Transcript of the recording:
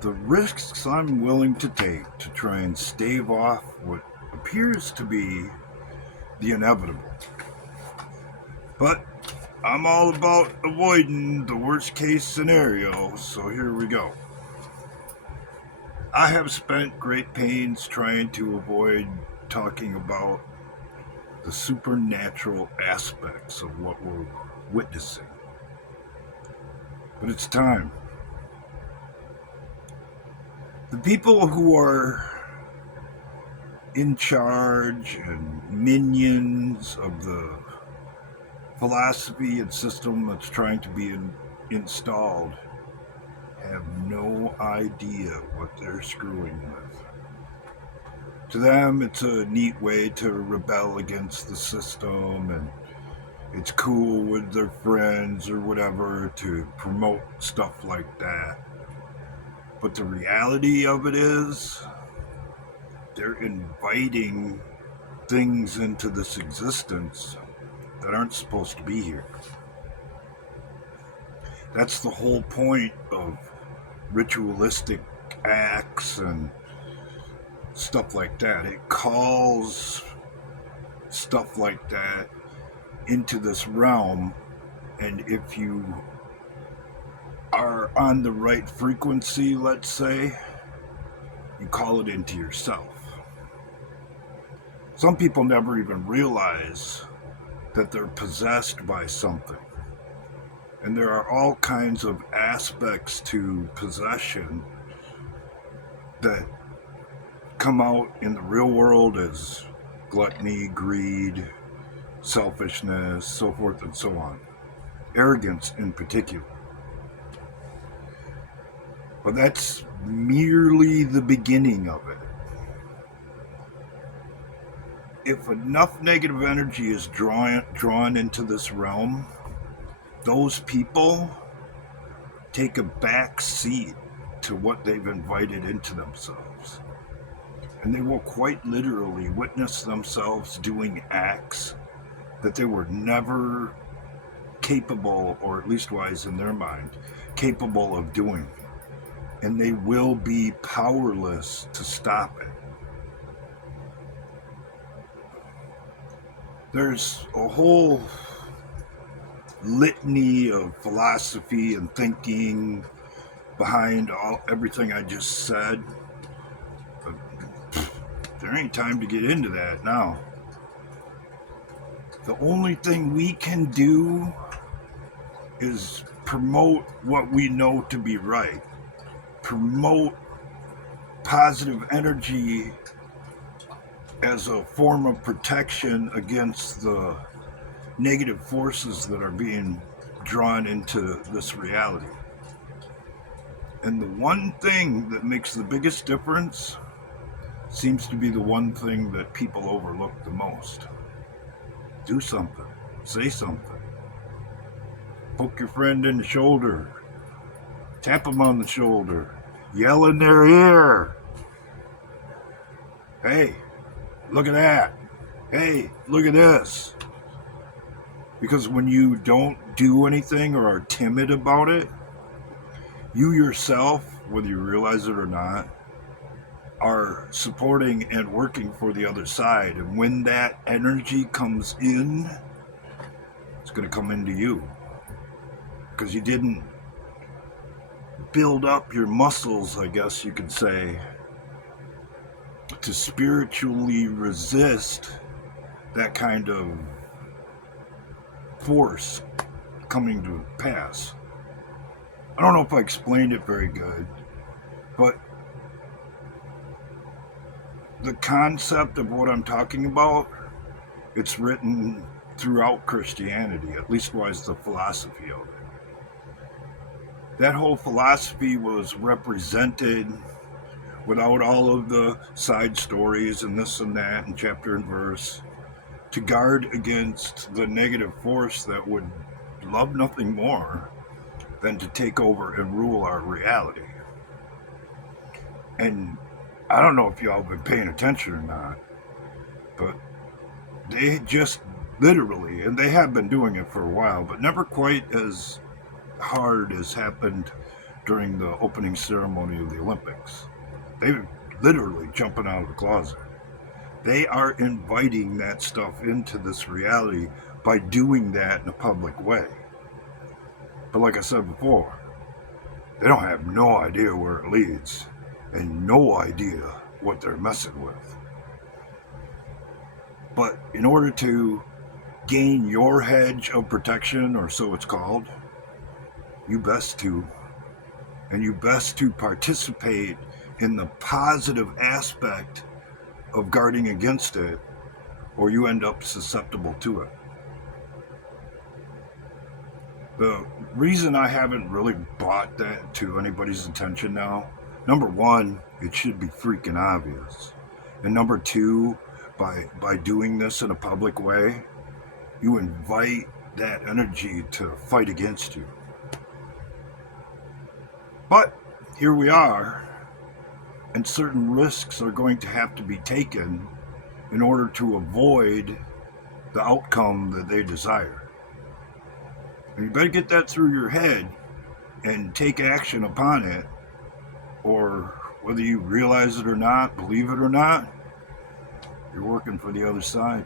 The risks I'm willing to take to try and stave off what appears to be the inevitable. But I'm all about avoiding the worst case scenario, so here we go. I have spent great pains trying to avoid talking about the supernatural aspects of what we're witnessing. But it's time. The people who are in charge and minions of the philosophy and system that's trying to be installed have no idea what they're screwing with. To them, it's a neat way to rebel against the system, and it's cool with their friends or whatever to promote stuff like that. But the reality of it is, they're inviting things into this existence that aren't supposed to be here. That's the whole point of ritualistic acts and stuff like that. It calls stuff like that into this realm, and if you are on the right frequency, let's say, you call it into yourself. Some people never even realize that they're possessed by something. And there are all kinds of aspects to possession that come out in the real world as gluttony, greed, selfishness, so forth and so on. Arrogance in particular. But that's merely the beginning of it. If enough negative energy is drawn into this realm, those people take a back seat to what they've invited into themselves. And they will quite literally witness themselves doing acts that they were never capable, or at least wise in their mind, capable of doing. And they will be powerless to stop it. There's a whole litany of philosophy and thinking behind everything I just said. But there ain't time to get into that now. The only thing we can do is promote what we know to be right. Promote positive energy as a form of protection against the negative forces that are being drawn into this reality. And the one thing that makes the biggest difference seems to be the one thing that people overlook the most. Do something. Say something. Poke your friend in the shoulder. Tap them on the shoulder. Yell in their ear. Hey, look at that. Hey, look at this. Because when you don't do anything or are timid about it, you yourself, whether you realize it or not, are supporting and working for the other side. And when that energy comes in, it's going to come into you. Because you didn't build up your muscles, I guess you could say, to spiritually resist that kind of force coming to pass. I don't know if I explained it very good, but the concept of what I'm talking about, it's written throughout Christianity, at least was the philosophy of it. That whole philosophy was represented without all of the side stories and this and that and chapter and verse to guard against the negative force that would love nothing more than to take over and rule our reality. And I don't know if y'all been paying attention or not, but they just literally, and they have been doing it for a while, but never quite as hard as happened during the opening ceremony of the Olympics. They're literally jumping out of the closet. They are inviting that stuff into this reality by doing that in a public way. But like I said before, they don't have no idea where it leads and no idea what they're messing with. But in order to gain your hedge of protection, or so it's called, you best to, and you best to participate in the positive aspect of guarding against it, or you end up susceptible to it. The reason I haven't really brought that to anybody's attention now, number one, it should be freaking obvious. And number two, by doing this in a public way, you invite that energy to fight against you. But here we are, and certain risks are going to have to be taken in order to avoid the outcome that they desire. And you better get that through your head and take action upon it, or whether you realize it or not, believe it or not, you're working for the other side.